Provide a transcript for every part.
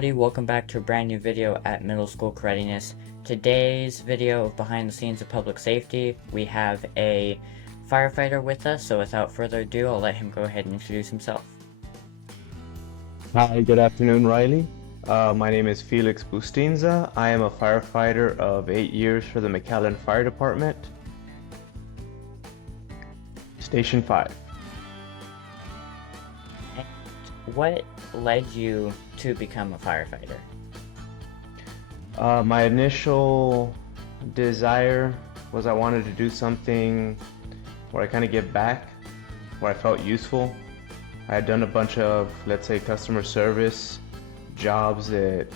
everybody, welcome back to a brand new video at Middle School Readiness. Today's video of behind the scenes of public safety, we have a firefighter with us, so without further ado, I'll let him go ahead and introduce himself. Hi, good afternoon, Reilly. My name is Felix Bustinza. I am a firefighter of 8 years for the McAllen Fire Department. Station 5. What led you to become a firefighter? My initial desire was I wanted to do something where I kind of give back, where I felt useful. I had done a bunch of, let's say, customer service jobs that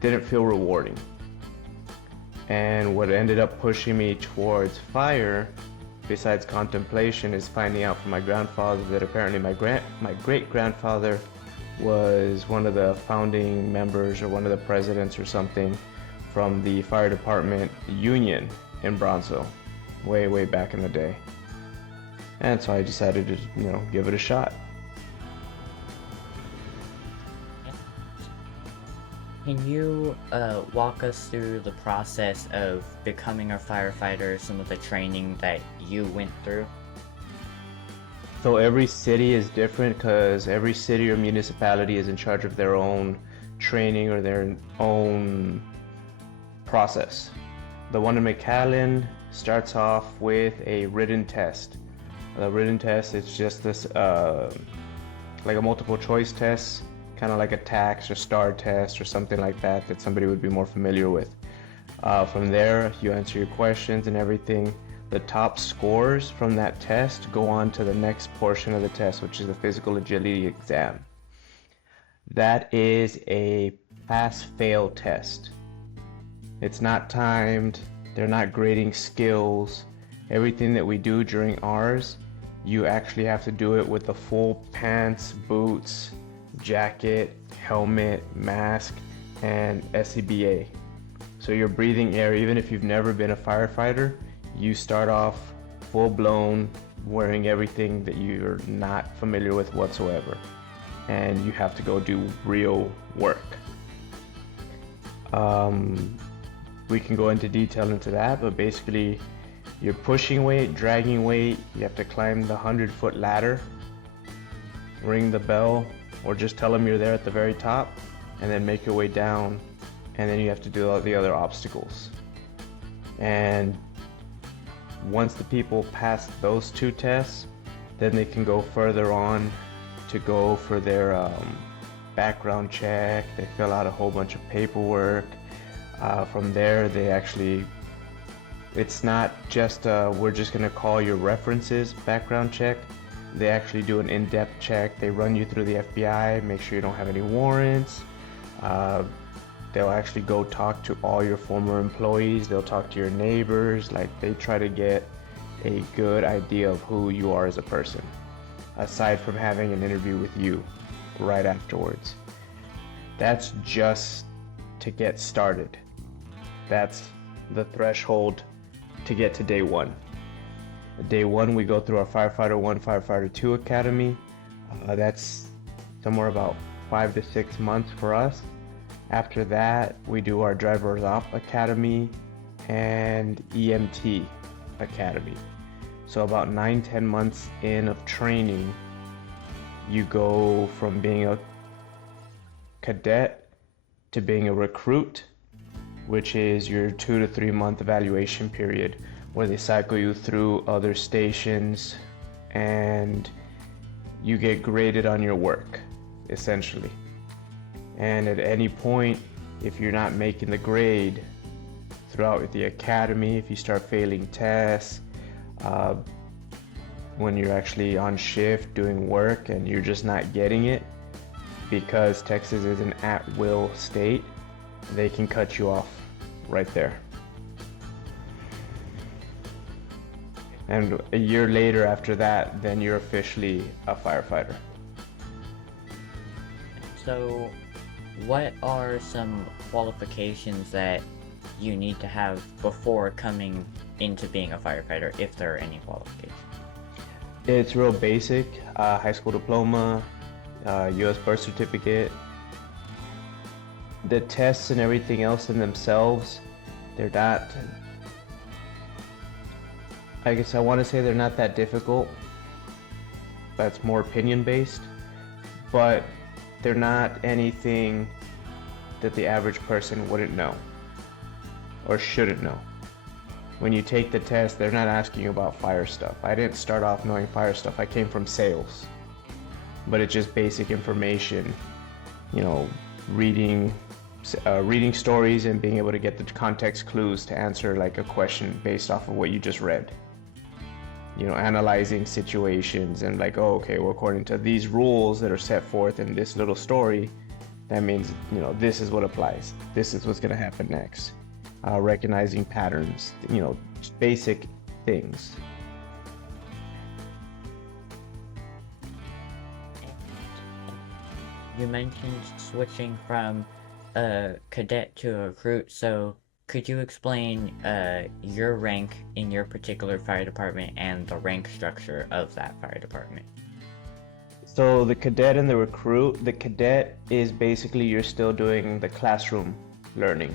didn't feel rewarding. And what ended up pushing me towards fire, besides contemplation, is finding out from my grandfather that apparently my great-grandfather was one of the founding members or one of the presidents or something from the fire department union in Bronzo, way back in the day. And so I decided to, give it a shot. Can you walk us through the process of becoming a firefighter, some of the training that you went through? So every city is different because every city or municipality is in charge of their own training or their own process. The one in McAllen starts off with a written test. The written test is just this, like a multiple choice test, kind of like a tax or STAR test or something like that somebody would be more familiar with. From there, you answer your questions and everything. The top scores from that test go on to the next portion of the test, which is the physical agility exam. That is a pass-fail test. It's not timed, they're not grading skills. Everything that we do during ours, you actually have to do it with the full pants, boots, jacket, helmet, mask, and SCBA. So you're breathing air. Even if you've never been a firefighter, you start off full-blown wearing everything that you're not familiar with whatsoever, and you have to go do real work. We can go into detail into that, but basically you're pushing weight, dragging weight. You have to climb the 100-foot ladder, ring the bell, or just tell them you're there at the very top, and then make your way down, and then you have to do all the other obstacles. And once the people pass those two tests, then they can go further on to go for their background check. They fill out a whole bunch of paperwork. From there, it's not just we're just gonna call your references background check. They actually do an in-depth check. They run you through the FBI, make sure you don't have any warrants. They'll actually go talk to all your former employees. They'll talk to your neighbors. Like, they try to get a good idea of who you are as a person, aside from having an interview with you right afterwards. That's just to get started. That's the threshold to get to day one. Day one, we go through our Firefighter 1, Firefighter 2 Academy. That's somewhere about 5 to 6 months for us. After that, we do our Driver's Op Academy and EMT Academy. So about 9-10 months in of training, you go from being a cadet to being a recruit, which is your 2 to 3 month evaluation period, where they cycle you through other stations and you get graded on your work, essentially. And at any point, if you're not making the grade throughout the academy, if you start failing tests, when you're actually on shift doing work and you're just not getting it, because Texas is an at-will state, they can cut you off right there. And a year later after that, then you're officially a firefighter. So, what are some qualifications that you need to have before coming into being a firefighter, if there are any qualifications? It's real basic, high school diploma, US birth certificate, the tests and everything else in themselves, they're not, I guess I want to say they're not that difficult. That's more opinion based, but they're not anything that the average person wouldn't know or shouldn't know. When you take the test, they're not asking you about fire stuff. I didn't start off knowing fire stuff. I came from sales, but it's just basic information, you know, reading stories and being able to get the context clues to answer like a question based off of what you just read. You know, analyzing situations and like, oh, okay, well, according to these rules that are set forth in this little story, that means, you know, this is what applies. This is what's going to happen next. Recognizing patterns, you know, just basic things. You mentioned switching from a cadet to a recruit, so could you explain your rank in your particular fire department and the rank structure of that fire department? So the cadet and the recruit, the cadet is basically you're still doing the classroom learning.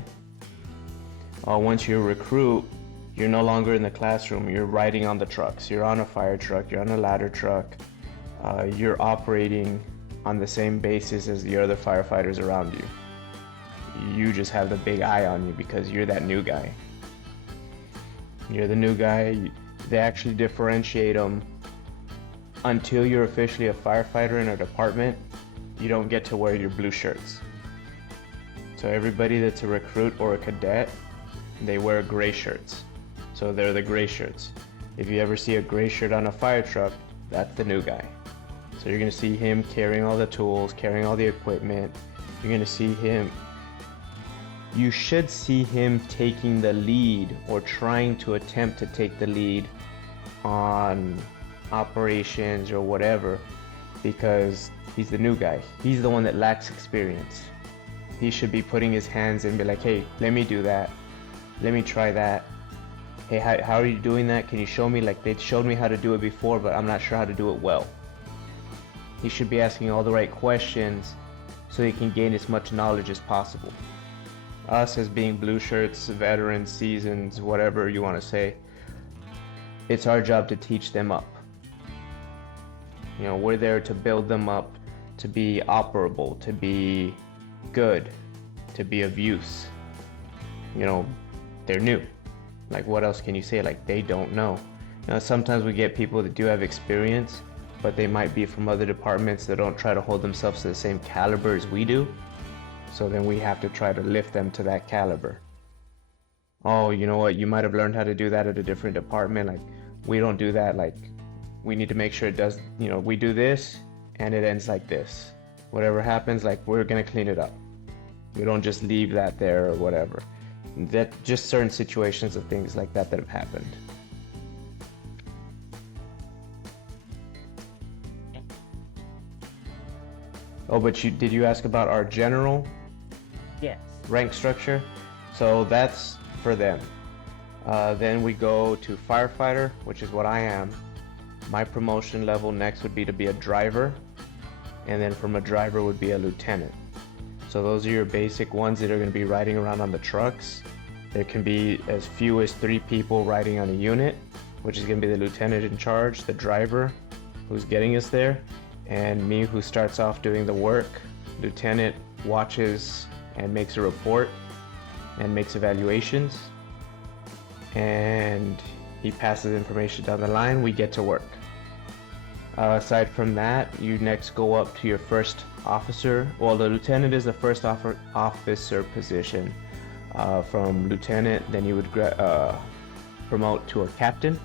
Once you're a recruit, you're no longer in the classroom, you're riding on the trucks. You're on a fire truck, you're on a ladder truck, you're operating on the same basis as the other firefighters around you. You just have the big eye on you because you're that new guy. You're the new guy. They actually differentiate them until you're officially a firefighter in a department. You don't get to wear your blue shirts. So everybody that's a recruit or a cadet, they wear gray shirts. So they're the gray shirts. If you ever see a gray shirt on a fire truck, that's the new guy. So you're gonna see him carrying all the tools, carrying all the equipment. You're gonna see him, you should see him taking the lead or trying to attempt to take the lead on operations or whatever, because he's the new guy. He's the one that lacks experience. He should be putting his hands in and be like, hey, let me do that. Let me try that. Hey, how are you doing that? Can you show me? Like, they showed me how to do it before, but I'm not sure how to do it well. He should be asking all the right questions so he can gain as much knowledge as possible. Us as being blue shirts, veterans, seasons, whatever you want to say, it's our job to teach them up. You know, we're there to build them up, to be operable, to be good, to be of use. You know, they're new. Like, what else can you say? Like, they don't know. You know, sometimes we get people that do have experience, but they might be from other departments that don't try to hold themselves to the same caliber as we do. So then we have to try to lift them to that caliber. Oh, you know what? You might have learned how to do that at a different department. Like, we don't do that. Like, we need to make sure it does, you know, we do this and it ends like this. Whatever happens, like, we're gonna clean it up. We don't just leave that there or whatever. That just certain situations of things like that have happened. Oh, but did you ask about our general Yes. rank structure? So that's for them. Then we go to firefighter, which is what I am. My promotion level next would be to be a driver, and then from a driver would be a lieutenant. So those are your basic ones that are going to be riding around on the trucks. There can be as few as 3 people riding on a unit, which is going to be the lieutenant in charge, the driver who's getting us there, and me who starts off doing the work. Lieutenant watches and makes a report and makes evaluations, and he passes information down the line. We get to work. Aside from that, you next go up to your first officer. Well, the lieutenant is the first officer position. From lieutenant, then you would promote to a captain.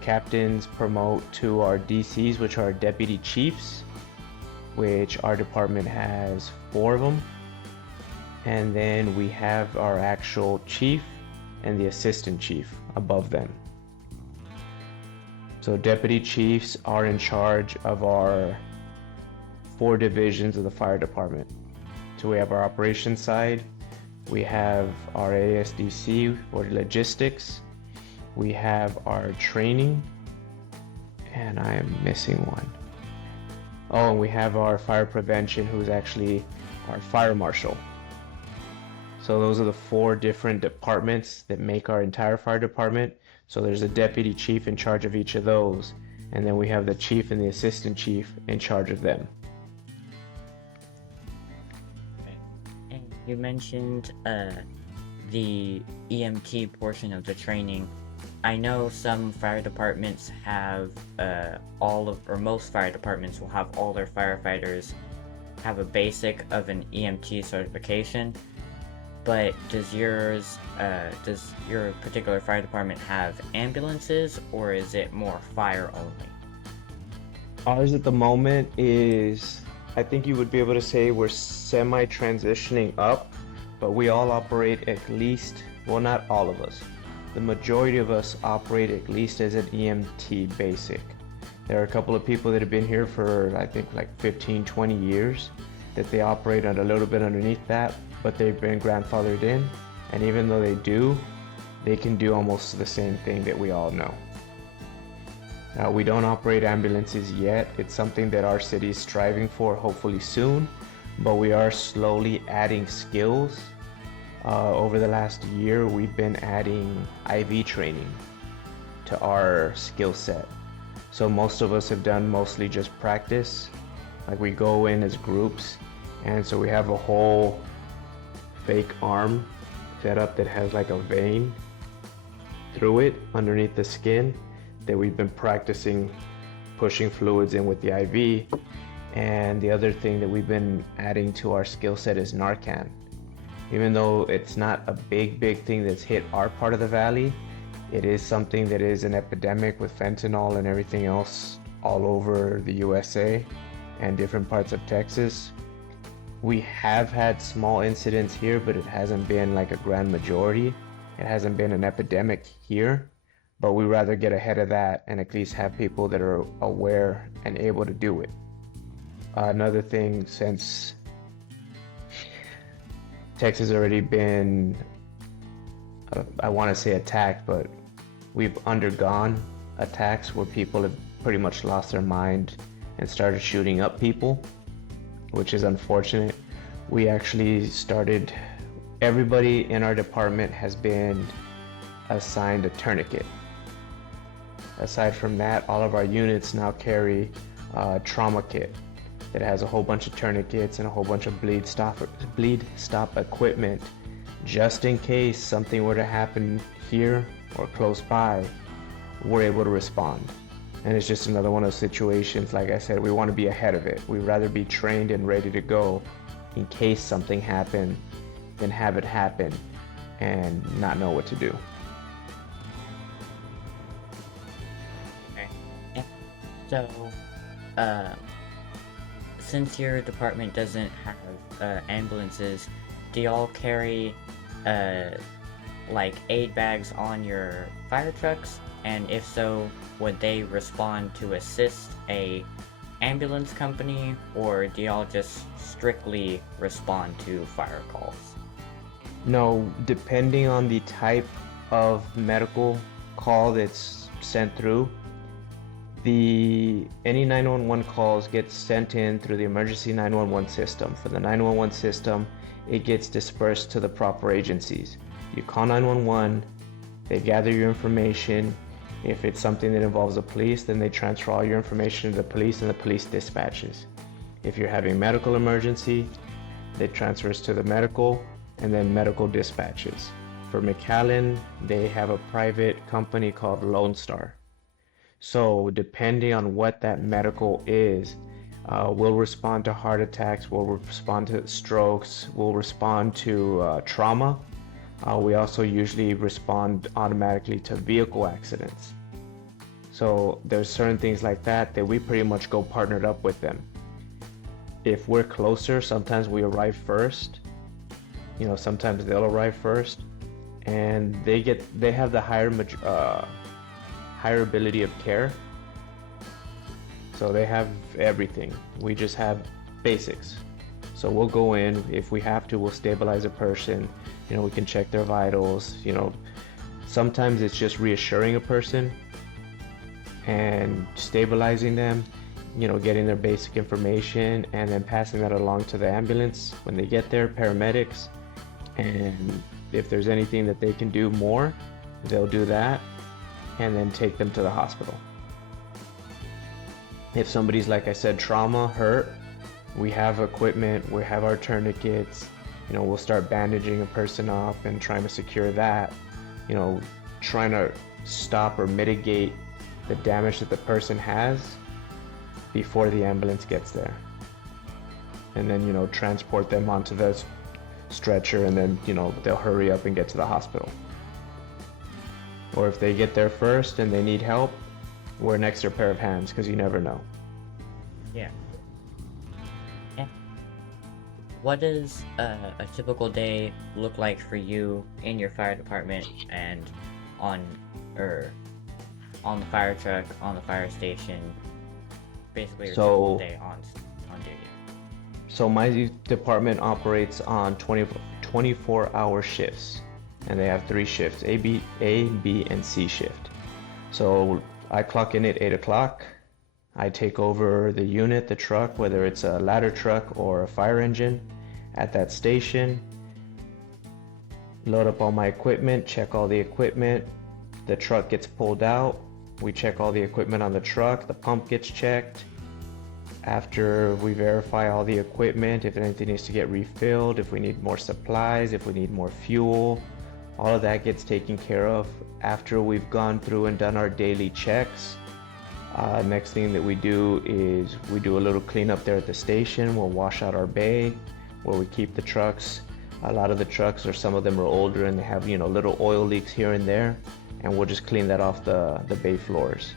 Captains promote to our DCs, which are deputy chiefs, which our department has 4 of them. And then we have our actual chief and the assistant chief above them. So deputy chiefs are in charge of our 4 divisions of the fire department. So we have our operations side, we have our ASDC or logistics, we have our training, and I am missing one. Oh, and we have our fire prevention, who's actually our fire marshal. So those are the 4 different departments that make our entire fire department. So there's a deputy chief in charge of each of those, and then we have the chief and the assistant chief in charge of them. And you mentioned the EMT portion of the training. I know some fire departments have most fire departments will have all their firefighters have a basic of an EMT certification. But does your particular fire department have ambulances, or is it more fire only? Ours at the moment is, I think you would be able to say we're semi-transitioning up, but we all operate at least, well, not all of us. The majority of us operate at least as an EMT basic. There are a couple of people that have been here for, I think, like 15, 20 years that they operate on a little bit underneath that, but they've been grandfathered in, and even though they can do almost the same thing that we all know. We don't operate ambulances yet. It's something that our city is striving for, hopefully soon, but we are slowly adding skills. Over the last year, we've been adding IV training to our skill set. So most of us have done mostly just practice. Like, we go in as groups, and so we have a whole fake arm set up that has like a vein through it underneath the skin that we've been practicing pushing fluids in with the IV. And the other thing that we've been adding to our skill set is Narcan. Even though it's not a big thing that's hit our part of the valley, it is something that is an epidemic with fentanyl and everything else all over the USA and different parts of Texas. We have had small incidents here, but it hasn't been like a grand majority. It hasn't been an epidemic here, but we rather get ahead of that and at least have people that are aware and able to do it. Another thing, since Texas has already been, I want to say attacked, but we've undergone attacks where people have pretty much lost their mind and started shooting up people, which is unfortunate. We actually started, everybody in our department has been assigned a tourniquet. Aside from that, all of our units now carry a trauma kit that has a whole bunch of tourniquets and a whole bunch of bleed stop equipment, just in case something were to happen here or close by, we're able to respond. And it's just another one of those situations, like I said, we want to be ahead of it. We'd rather be trained and ready to go in case something happened than have it happen and not know what to do. Okay. So, since your department doesn't have ambulances, do y'all carry like aid bags on your fire trucks? And if so, would they respond to assist a ambulance company, or do y'all just strictly respond to fire calls? No, depending on the type of medical call that's sent through, any 911 calls get sent in through the emergency 911 system. For the 911 system, it gets dispersed to the proper agencies. You call 911, they gather your information. If it's something that involves the police, then they transfer all your information to the police and the police dispatches. If you're having medical emergency, it transfers to the medical and then medical dispatches. For McAllen, they have a private company called Lone Star. So depending on what that medical is, we'll respond to heart attacks, we'll respond to strokes, we'll respond to trauma. We also usually respond automatically to vehicle accidents. So there's certain things like that we pretty much go partnered up with them. If we're closer, sometimes we arrive first. Sometimes they'll arrive first, and they have the higher ability of care. So they have everything. We just have basics. So we'll go in, if we have to, we'll stabilize a person. We can check their vitals. Sometimes it's just reassuring a person and stabilizing them. getting their basic information and then passing that along to the ambulance when they get there, paramedics. And if there's anything that they can do more, they'll do that and then take them to the hospital. If somebody's, like I said, trauma, hurt, we have equipment, we have our tourniquets, we'll start bandaging a person up and trying to secure that, trying to stop or mitigate the damage that the person has before the ambulance gets there. And then, transport them onto the stretcher, and then, they'll hurry up and get to the hospital. Or if they get there first and they need help, wear an extra pair of hands, because you never know. Yeah. What does a typical day look like for you in your fire department and on the fire truck, on the fire station? Basically, your typical day on duty. So my department operates on 24-hour shifts, and they have 3 shifts: A, B, and C shift. So I clock in at 8 o'clock. I take over the unit, the truck, whether it's a ladder truck or a fire engine, at that station. Load up all my equipment, check all the equipment. The truck gets pulled out. We check all the equipment on the truck. The pump gets checked. After we verify all the equipment, if anything needs to get refilled, if we need more supplies, if we need more fuel, all of that gets taken care of after we've gone through and done our daily checks. Next thing that we do is we do a little cleanup there at the station. We'll wash out our bay where we keep the trucks. A lot of the trucks, or some of them, are older and they have little oil leaks here and there, and we'll just clean that off the bay floors.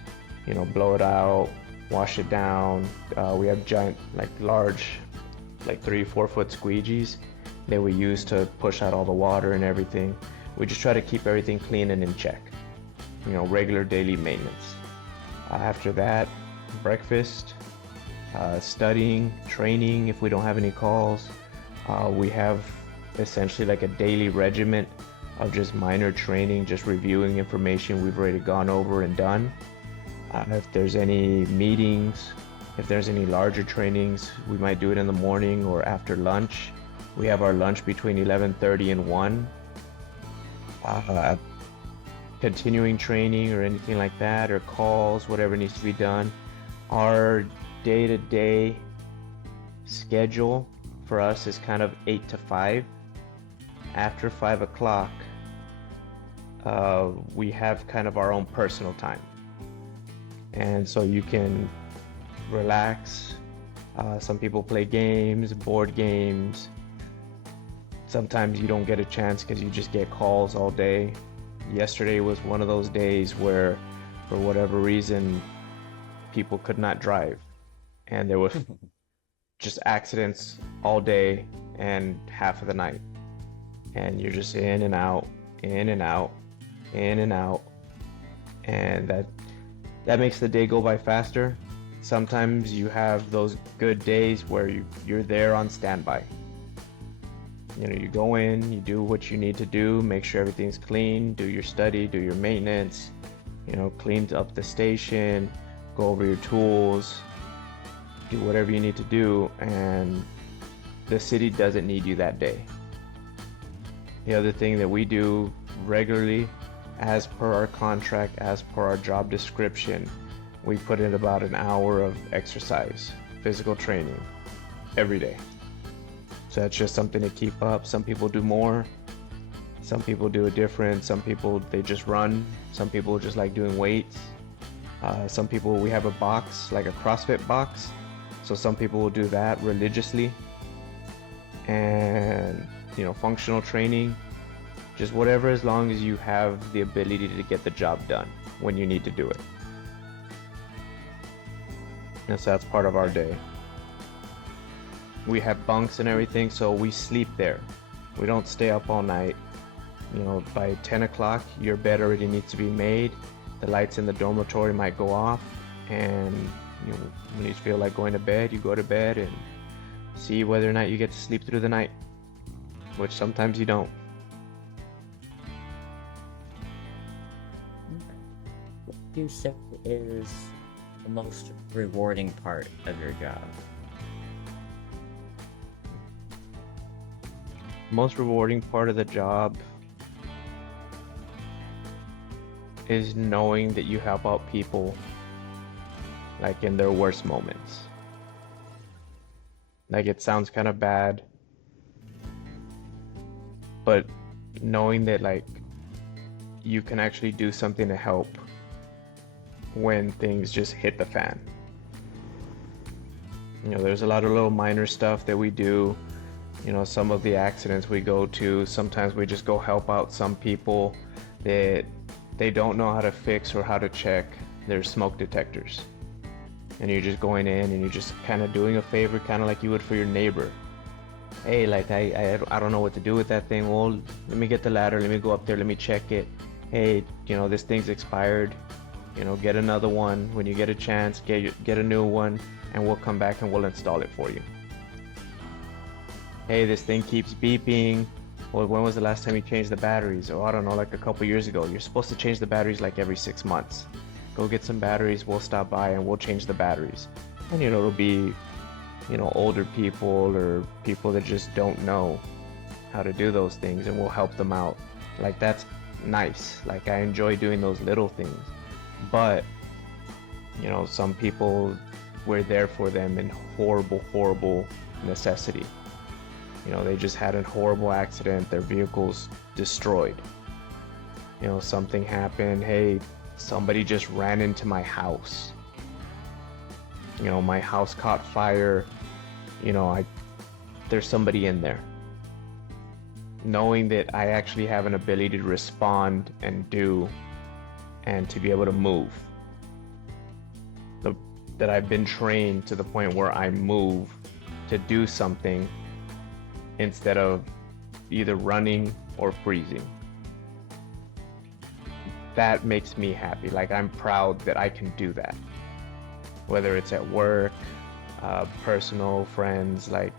Blow it out, wash it down. We have giant, large, 3-4 foot squeegees that we use to push out all the water and everything. We just try to keep everything clean and in check. Regular daily maintenance. After that, breakfast, studying, training if we don't have any calls. We have essentially like a daily regiment of just minor training, just reviewing information we've already gone over and done. If there's any meetings, if there's any larger trainings, we might do it in the morning or after lunch. We have our lunch between 11:30 and 1. Continuing training or anything like that, or calls, whatever needs to be done. Our day-to-day schedule for us is kind of 8 to 5. After 5 o'clock, we have kind of our own personal time. And so you can relax. Some people play games, board games. Sometimes you don't get a chance because you just get calls all day. Yesterday was one of those days where, for whatever reason, people could not drive. And there was just accidents all day and half of the night. And you're just in and out, in and out, in and out. And that makes the day go by faster. Sometimes you have those good days where you're there on standby. You go in, you do what you need to do, make sure everything's clean, do your study, do your maintenance, clean up the station, go over your tools, do whatever you need to do, and the city doesn't need you that day. The other thing that we do regularly, as per our contract, as per our job description, we put in about an hour of exercise, physical training, every day. So that's just something to keep up. Some people do more, some people do it different, some people they just run, some people just like doing weights. Some people, we have a box, like a CrossFit box, so some people will do that religiously. And functional training, just whatever, as long as you have the ability to get the job done when you need to do it. And so that's part of our day. We have bunks and everything, so we sleep there. We don't stay up all night. By 10 o'clock, your bed already needs to be made. The lights in the dormitory might go off, and when you feel like going to bed, you go to bed and see whether or not you get to sleep through the night, which sometimes you don't. What you said is the most rewarding part of your job? Most rewarding part of the job is knowing that you help out people like in their worst moments. Like, it sounds kind of bad, but knowing that like you can actually do something to help when things just hit the fan. You know, there's a lot of little minor stuff that we do. You know, some of the accidents we go to, sometimes we just go help out some people that they don't know how to fix or how to check their smoke detectors. And you're just going in and you're just kind of doing a favor, kind of like you would for your neighbor. Hey, like I don't know what to do with that thing. Well, let me get the ladder, let me go up there, let me check it. Hey, you know, this thing's expired. You know, get another one when you get a chance, get a new one, and we'll come back and we'll install it for you. Hey, this thing keeps beeping. Well, when was the last time you changed the batteries? Oh, I don't know, like a couple years ago. You're supposed to change the batteries like every 6 months. Go get some batteries, we'll stop by and we'll change the batteries. And you know, it'll be, you know, older people or people that just don't know how to do those things, and we'll help them out. Like, that's nice. Like, I enjoy doing those little things. But, you know, some people, we're there for them in horrible necessity. You know, they just had a horrible accident, their vehicle's destroyed. You know, something happened, hey, somebody just ran into my house. You know, my house caught fire. You know, there's somebody in there. Knowing that I actually have an ability to respond and do, and to be able to move. That I've been trained to the point where I move to do something instead of either running or freezing. That makes me happy. Like, I'm proud that I can do that. Whether it's at work, personal, friends, like,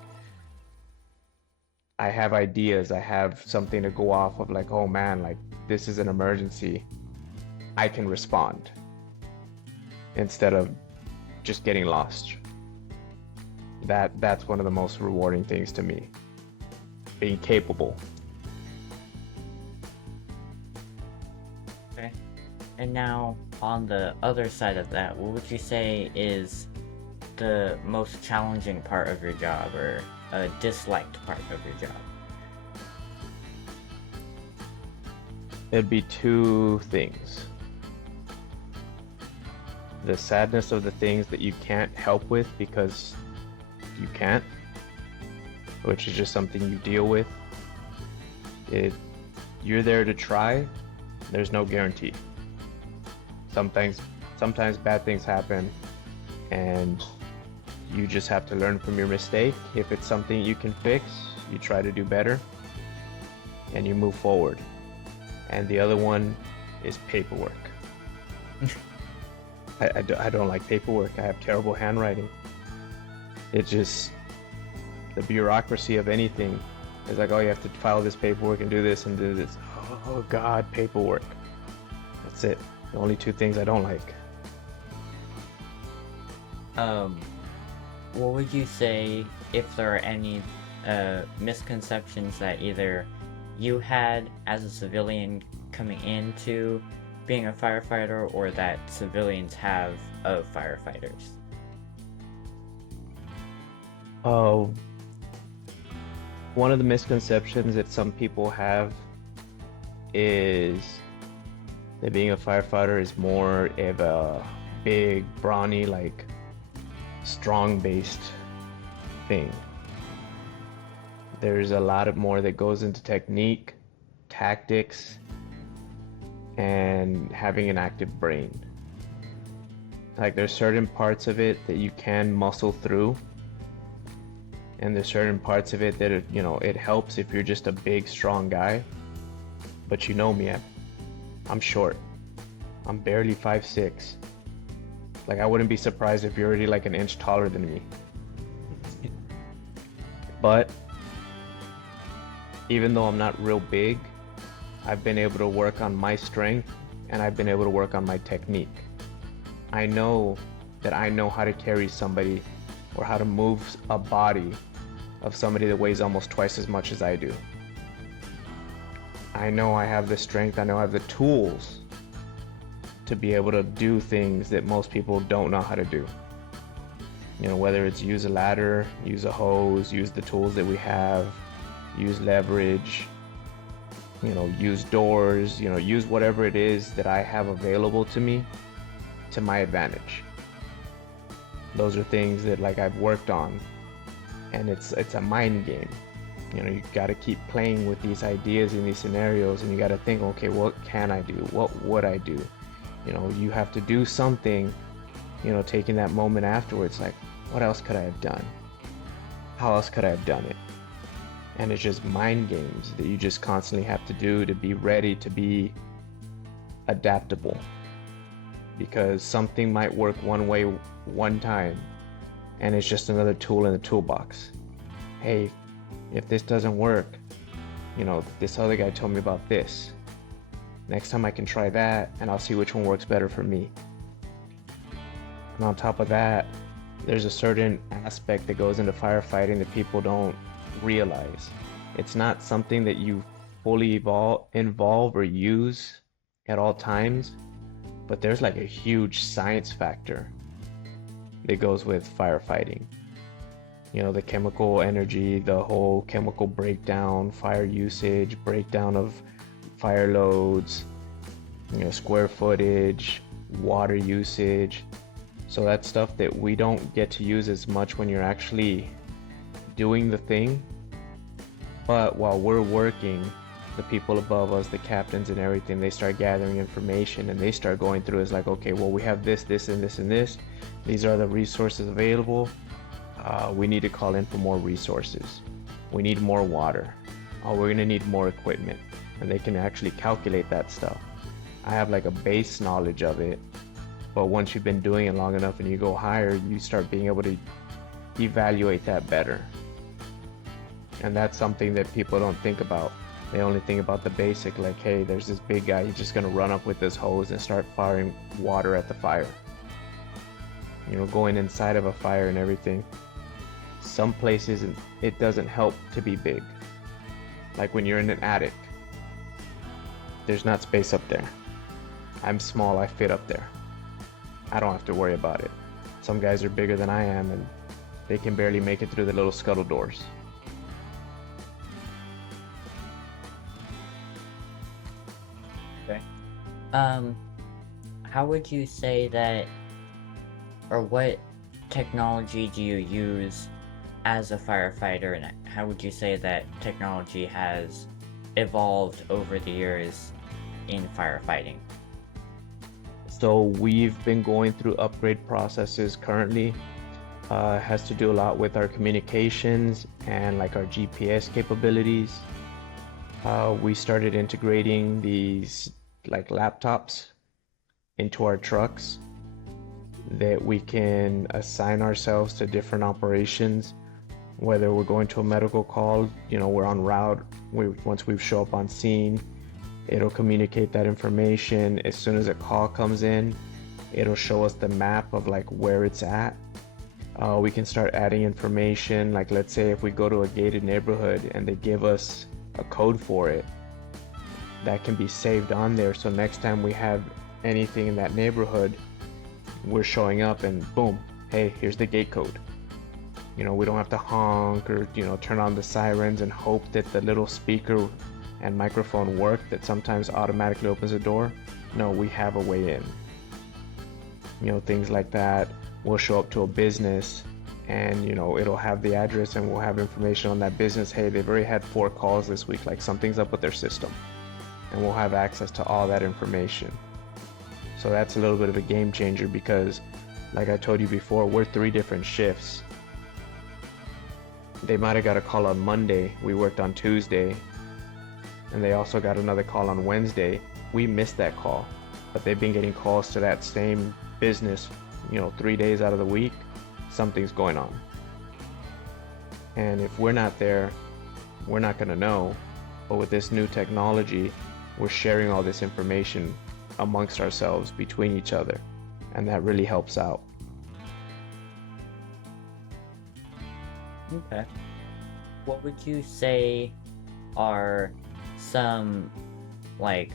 I have ideas, I have something to go off of, like, oh man, like, this is an emergency. I can respond instead of just getting lost. That's one of the most rewarding things to me. Being capable. Okay. And now, on the other side of that, what would you say is the most challenging part of your job, or a disliked part of your job? It'd be two things. The sadness of the things that you can't help with because you can't, which is just something you deal with. You're there to try. There's no guarantee. Sometimes bad things happen, and you just have to learn from your mistake. If it's something you can fix, you try to do better, and you move forward. And the other one is paperwork. I don't like paperwork. I have terrible handwriting. It's just the bureaucracy of anything. It's like, oh, you have to file this paperwork and do this and do this. Oh God, paperwork. That's it. The only two things I don't like. What would you say, if there are any misconceptions that either you had as a civilian coming into being a firefighter, or that civilians have of firefighters? One of the misconceptions that some people have is that being a firefighter is more of a big, brawny, like, strong-based thing. There's a lot more that goes into technique, tactics, and having an active brain. Like, there's certain parts of it that you can muscle through, and there's certain parts of it that it helps if you're just a big, strong guy. But you know me, I'm short. I'm barely 5'6". Like, I wouldn't be surprised if you're already like an inch taller than me. But even though I'm not real big, I've been able to work on my strength, and I've been able to work on my technique. I know that I know how to carry somebody or how to move a body of somebody that weighs almost twice as much as I do. I know I have the strength, I know I have the tools to be able to do things that most people don't know how to do. You know, whether it's use a ladder, use a hose, use the tools that we have, use leverage, you know, use doors, you know, use whatever it is that I have available to me to my advantage. Those are things that like I've worked on, and it's a mind game. You know, you got to keep playing with these ideas in these scenarios, and you got to think, okay, what can I do? What would I do? You know, you have to do something, you know, taking that moment afterwards, like, what else could I have done? How else could I have done it? And it's just mind games that you just constantly have to do to be ready to be adaptable. Because something might work one way one time, and it's just another tool in the toolbox. Hey, if this doesn't work, you know, this other guy told me about this. Next time I can try that, and I'll see which one works better for me. And on top of that, there's a certain aspect that goes into firefighting that people don't realize. It's not something that you fully involve or use at all times, but there's like a huge science factor that goes with firefighting. You know, the chemical energy, the whole chemical breakdown, fire usage, breakdown of fire loads, you know, square footage, water usage. So that's stuff that we don't get to use as much when you're actually doing the thing. But while we're working, the people above us, the captains and everything, they start gathering information, and they start going through. It's like, okay, well, we have this, this, and this, and this. These are the resources available. We need to call in for more resources. We need more water. We're gonna need more equipment. And they can actually calculate that stuff. I have like a base knowledge of it, but once you've been doing it long enough and you go higher, you start being able to evaluate that better. And that's something that people don't think about. They only think about the basic, like, hey, there's this big guy, he's just gonna run up with this hose and start firing water at the fire. You know, going inside of a fire and everything. Some places it doesn't help to be big. Like when you're in an attic, there's not space up there. I'm small, I fit up there. I don't have to worry about it. Some guys are bigger than I am, and they can barely make it through the little scuttle doors. Okay. How would you say that, or what technology do you use as a firefighter, and how would you say that technology has evolved over the years in firefighting? So we've been going through upgrade processes currently. Has to do a lot with our communications and like our GPS capabilities. We started integrating these like laptops into our trucks that we can assign ourselves to different operations, whether we're going to a medical call, you know, we're en route. Once we show up on scene, it'll communicate that information. As soon as a call comes in, it'll show us the map of like where it's at. We can start adding information, like let's say if we go to a gated neighborhood and they give us a code for it, that can be saved on there, so next time we have anything in that neighborhood, we're showing up and boom, hey, here's the gate code. You know, we don't have to honk or, you know, turn on the sirens and hope that the little speaker and microphone work that sometimes automatically opens the door. No, we have a way in. You know, things like that. We'll show up to a business and, you know, it'll have the address and we'll have information on that business. Hey, they've already had 4 calls this week, like something's up with their system. And we'll have access to all that information. So that's a little bit of a game changer because, like I told you before, we're 3 different shifts. They might have got a call on Monday, we worked on Tuesday, and they also got another call on Wednesday. We missed that call, but they've been getting calls to that same business, you know, 3 days out of the week. Something's going on. And if we're not there, we're not gonna know. But with this new technology, we're sharing all this information amongst ourselves, between each other, and that really helps out. Okay. What would you say are some, like,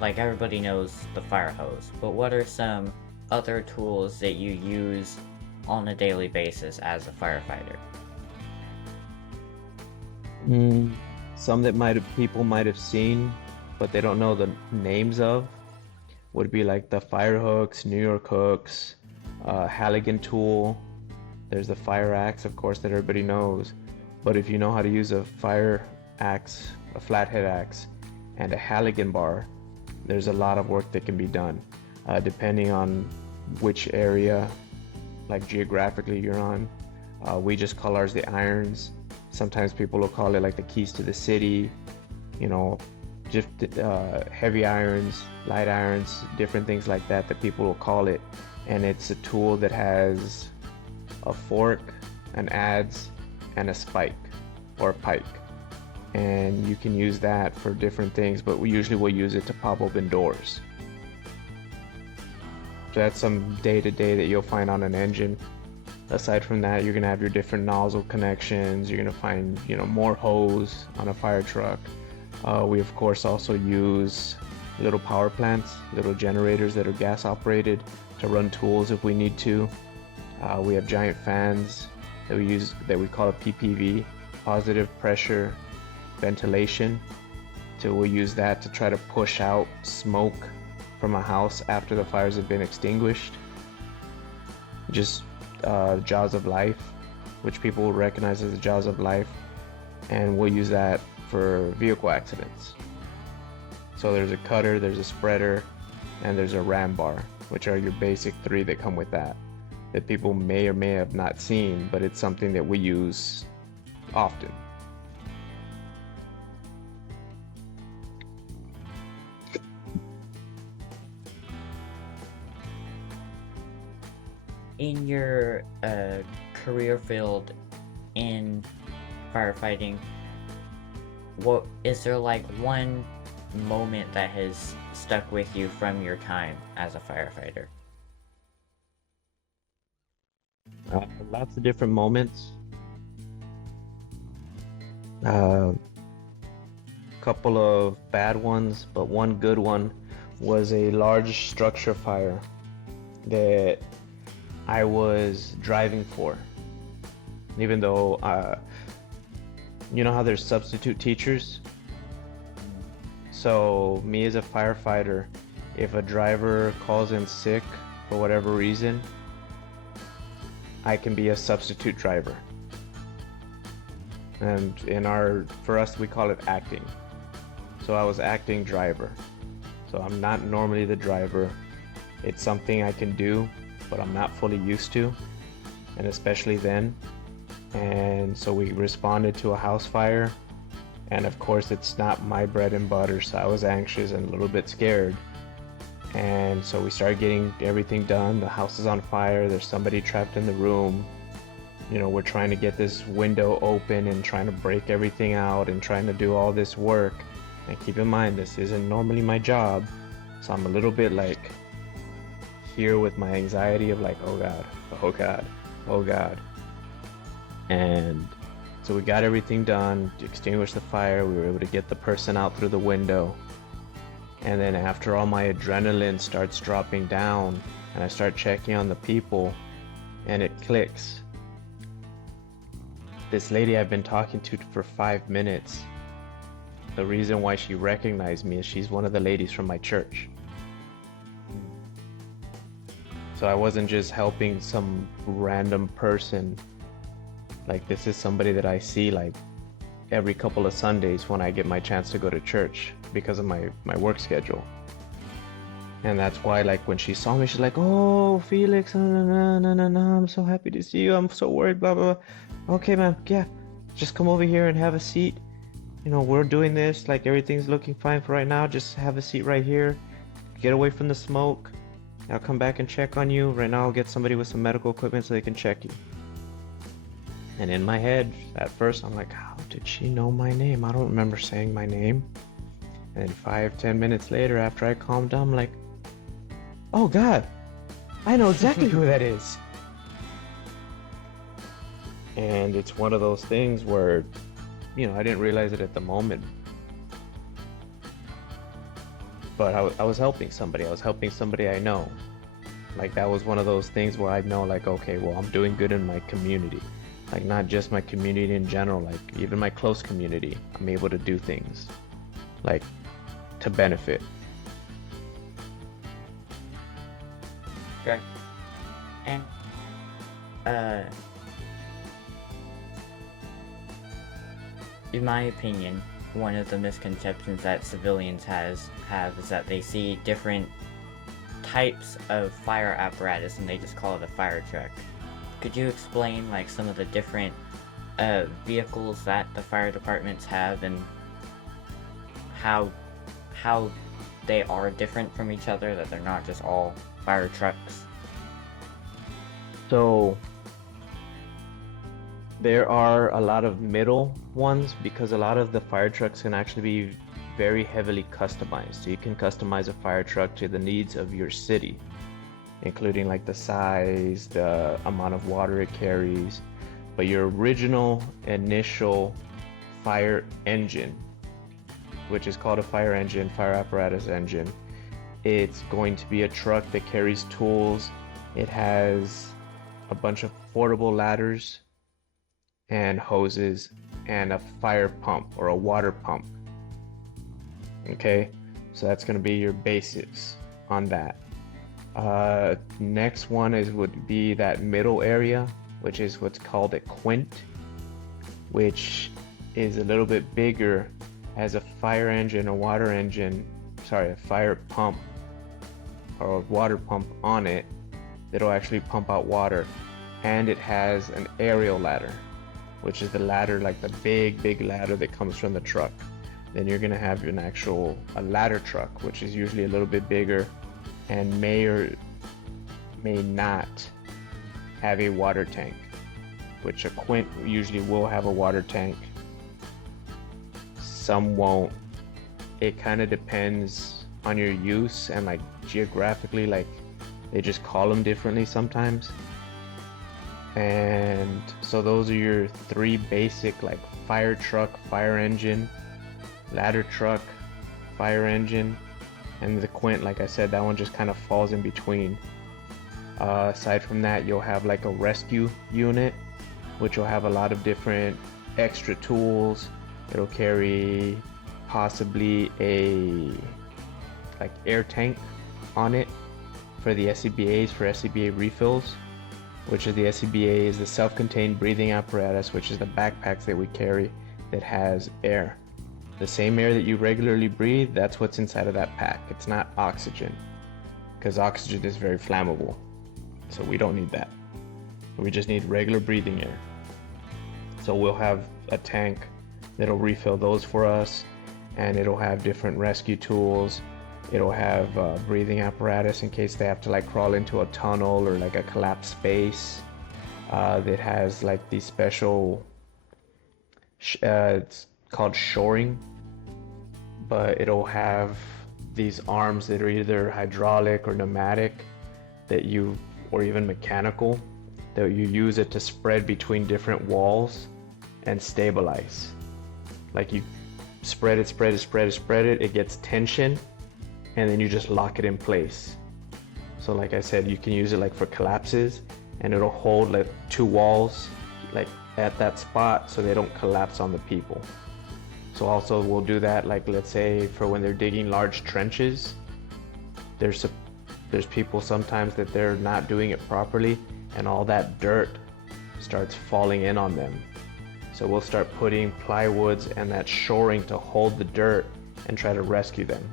everybody knows the fire hose, but what are some other tools that you use on a daily basis as a firefighter? Mm, some that people might have seen, but they don't know the names of, would be like the fire hooks, New York hooks, Halligan tool. There's the fire axe, of course, that everybody knows. But if you know how to use a fire axe, a flathead axe, and a Halligan bar, there's a lot of work that can be done, depending on which area, like geographically, you're on. We just call ours the irons. Sometimes people will call it like the keys to the city, you know, just heavy irons, light irons, different things like that that people will call it. And it's a tool that has a fork, an adze, and a spike or a pike. And you can use that for different things, but we usually will use it to pop open doors. So that's some day-to-day that you'll find on an engine. Aside from that, you're gonna have your different nozzle connections. You're gonna find, more hose on a fire truck. We of course also use little power plants, little generators that are gas operated to run tools if we need to. We have giant fans that we use that we call a PPV, positive pressure ventilation. So we'll use that to try to push out smoke from a house after the fires have been extinguished. Just jaws of life, which people will recognize as the jaws of life, and we'll use that for vehicle accidents. So there's a cutter, there's a spreader, and there's a ram bar, which are your basic three that come with that people may or may have not seen, but it's something that we use often. In your career field in firefighting, what is there like one moment that has stuck with you from your time as a firefighter? Lots of different moments. Couple of bad ones, but one good one was a large structure fire that I was driving for. Even though, you know how there's substitute teachers? So me as a firefighter, if a driver calls in sick for whatever reason, I can be a substitute driver. And for us, we call it acting. So I was acting driver. So I'm not normally the driver. It's something I can do, but I'm not fully used to, and especially then. And so we responded to a house fire, and of course it's not my bread and butter, so I was anxious and a little bit scared. And so we started getting everything done. The house is on fire, there's somebody trapped in the room. We're trying to get this window open and trying to break everything out and trying to do all this work. And keep in mind, this isn't normally my job, so I'm a little bit like here with my anxiety of like, oh God, oh God, oh God. And so we got everything done to extinguish the fire. We were able to get the person out through the window. And then after all my adrenaline starts dropping down and I start checking on the people, and it clicks. This lady I've been talking to for 5 minutes, the reason why she recognized me is she's one of the ladies from my church. So I wasn't just helping some random person. Like, this is somebody that I see like every couple of Sundays when I get my chance to go to church because of my work schedule. And that's why, like, when she saw me, she's like, oh, Felix, I'm so happy to see you. I'm so worried, blah, blah, blah. Okay, ma'am, yeah, just come over here and have a seat. We're doing this, like, everything's looking fine for right now. Just have a seat right here. Get away from the smoke. I'll come back and check on you. Right now, I'll get somebody with some medical equipment so they can check you. And in my head, at first, I'm like, how did she know my name? I don't remember saying my name. And then 5-10 minutes later, after I calmed down, I'm like, oh God, I know exactly who that is. And it's one of those things where, I didn't realize it at the moment, but I was helping somebody. I was helping somebody I know. Like that was one of those things where I know, like, okay, well, I'm doing good in my community. Like not just my community in general, like even my close community. I'm able to do things like to benefit. Okay. And in my opinion, one of the misconceptions that civilians have is that they see different types of fire apparatus and they just call it a fire truck. Could you explain like some of the different vehicles that the fire departments have and how they are different from each other, that they're not just all fire trucks? So there are a lot of middle ones because a lot of the fire trucks can actually be very heavily customized. So you can customize a fire truck to the needs of your city, including like the size, the amount of water it carries. But your original initial fire engine, which is called a fire engine, fire apparatus engine, it's going to be a truck that carries tools. It has a bunch of portable ladders and hoses and a fire pump or a water pump. Okay, so that's going to be your basics on that. Next one would be that middle area, which is what's called a quint, which is a little bit bigger, has a fire engine, a fire pump or a water pump on it that'll actually pump out water, and it has an aerial ladder, which is the ladder, like the big ladder that comes from the truck. Then you're gonna have a ladder truck, which is usually a little bit bigger and may or may not have a water tank, which a quint usually will have a water tank. Some won't. It kind of depends on your use and like geographically, like they just call them differently sometimes. And so those are your three basic, like fire truck, fire engine, ladder truck, fire engine, and the quint, like I said, that one just kind of falls in between. Aside from that, you'll have like a rescue unit, which will have a lot of different extra tools. It'll carry possibly a like air tank on it for the SCBAs, for SCBA refills, which is the SCBA is the self-contained breathing apparatus, which is the backpacks that we carry that has air. The same air that you regularly breathe, that's what's inside of that pack. It's not oxygen, because oxygen is very flammable. So we don't need that. We just need regular breathing air. So we'll have a tank that'll refill those for us, and it'll have different rescue tools. It'll have breathing apparatus in case they have to like crawl into a tunnel or like a collapsed space. That has like these special, it's called shoring, but it'll have these arms that are either hydraulic or pneumatic or even mechanical, that you use it to spread between different walls and stabilize. Like you spread it, it gets tension, and then you just lock it in place. So like I said, you can use it like for collapses, and it'll hold like two walls like at that spot so they don't collapse on the people. So also we'll do that, like let's say for when they're digging large trenches, there's people sometimes that they're not doing it properly and all that dirt starts falling in on them. So we'll start putting plywoods and that shoring to hold the dirt and try to rescue them.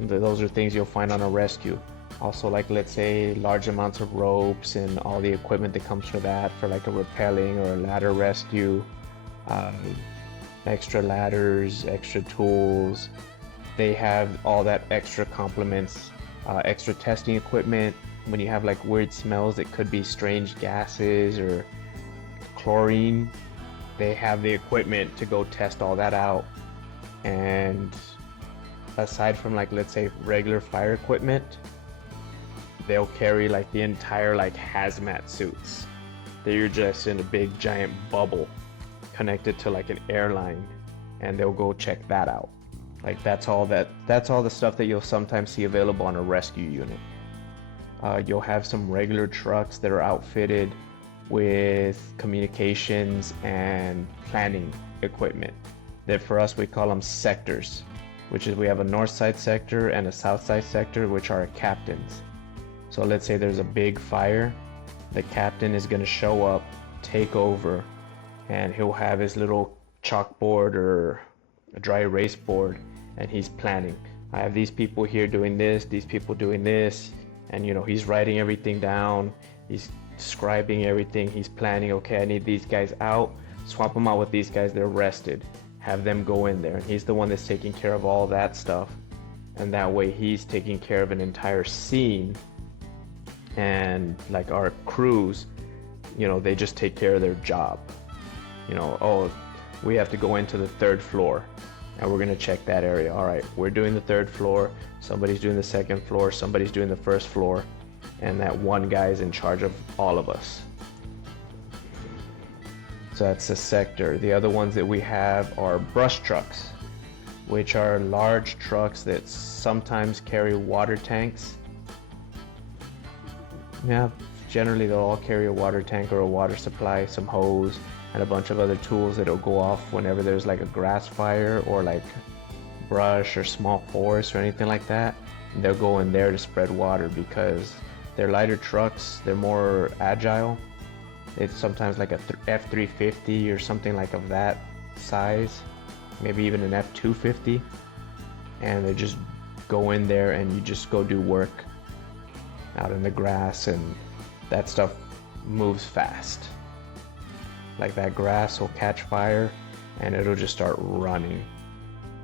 Those are things you'll find on a rescue. Also, like let's say large amounts of ropes and all the equipment that comes for that, for like a rappelling or a ladder rescue, extra ladders, extra tools. They have all that extra complements, extra testing equipment. When you have like weird smells that could be strange gases or chlorine, they have the equipment to go test all that out. And aside from like let's say regular fire equipment, they'll carry like the entire like hazmat suits. They're just in a big giant bubble connected to like an airline, and they'll go check that out. Like that's all the stuff that you'll sometimes see available on a rescue unit. You'll have some regular trucks that are outfitted with communications and planning equipment. That for us we call them sectors, which is we have a north side sector and a south side sector, which are captains. So let's say there's a big fire, the captain is going to show up, take over, and he'll have his little chalkboard or a dry erase board, and he's planning. I have these people here doing this, these people doing this, and he's writing everything down, he's describing everything, he's planning, okay, I need these guys out, swap them out with these guys, they're rested, have them go in there, and he's the one that's taking care of all that stuff. And that way he's taking care of an entire scene, and like our crews, they just take care of their job. Oh, we have to go into the 3rd floor and we're going to check that area. All right, we're doing the 3rd floor, somebody's doing the 2nd floor, somebody's doing the 1st floor, and that one guy is in charge of all of us. So that's a sector. The other ones that we have are brush trucks, which are large trucks that sometimes carry water tanks. Yeah, generally they'll all carry a water tank or a water supply, some hose, and a bunch of other tools that'll go off whenever there's like a grass fire or like brush or small forest or anything like that. And they'll go in there to spread water because they're lighter trucks, they're more agile. It's sometimes like a F350 or something like of that size, maybe even an F250, and they just go in there and you just go do work out in the grass, and that stuff moves fast. Like that grass will catch fire and it'll just start running.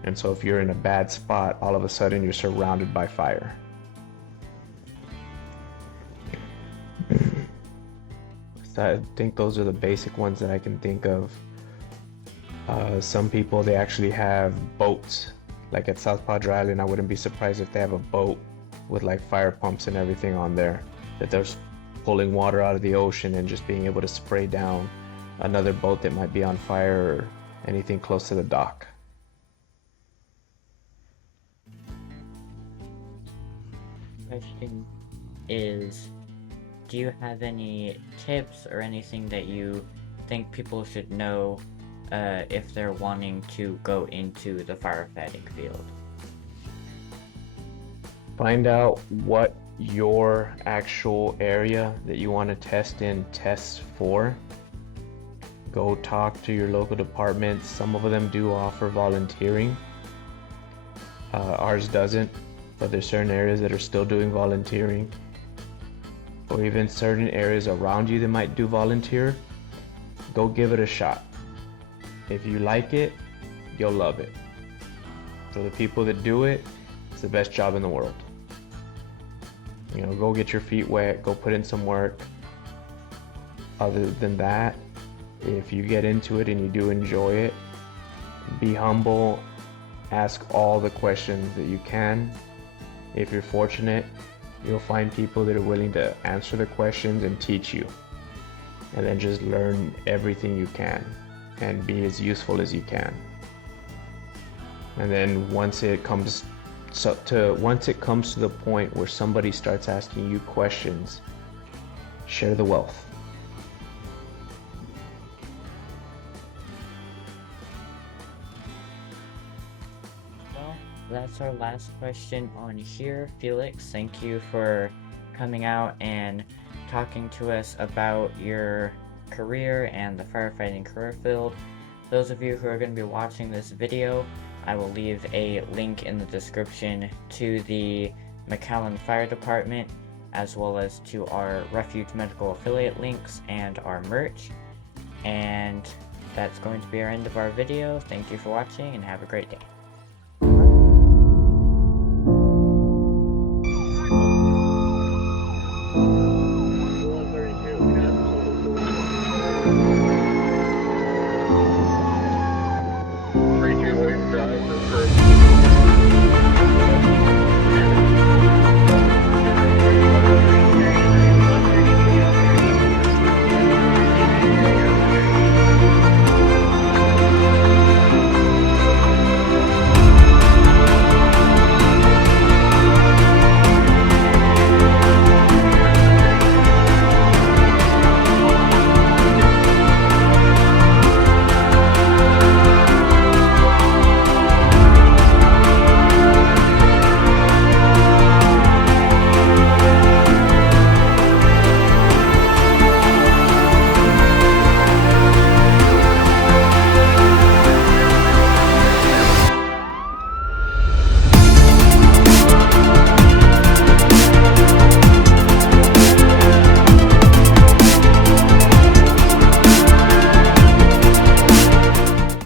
And so if you're in a bad spot, all of a sudden you're surrounded by fire. So I think those are the basic ones that I can think of. Some people, they actually have boats. Like at South Padre Island, I wouldn't be surprised if they have a boat with like fire pumps and everything on there, that they're pulling water out of the ocean and just being able to spray down another boat that might be on fire or anything close to the dock. Question is, do you have any tips or anything that you think people should know if they're wanting to go into the firefighting field? Find out what your actual area that you want to test in tests for. Go talk to your local departments. Some of them do offer volunteering. Ours doesn't, but there's certain areas that are still doing volunteering. Or even certain areas around you that might do volunteer. Go give it a shot. If you like it, you'll love it. For the people that do it, it's the best job in the world. Go get your feet wet, go put in some work. Other than that, if you get into it and you do enjoy it, be humble, ask all the questions that you can. If you're fortunate, you'll find people that are willing to answer the questions and teach you. And then just learn everything you can and be as useful as you can. And then once it comes to the point where somebody starts asking you questions, share the wealth. Well, that's our last question on here. Felix, thank you for coming out and talking to us about your career and the firefighting career field. Those of you who are going to be watching this video, I will leave a link in the description to the McAllen Fire Department, as well as to our Refuge Medical affiliate links and our merch. And that's going to be our end of our video. Thank you for watching and have a great day.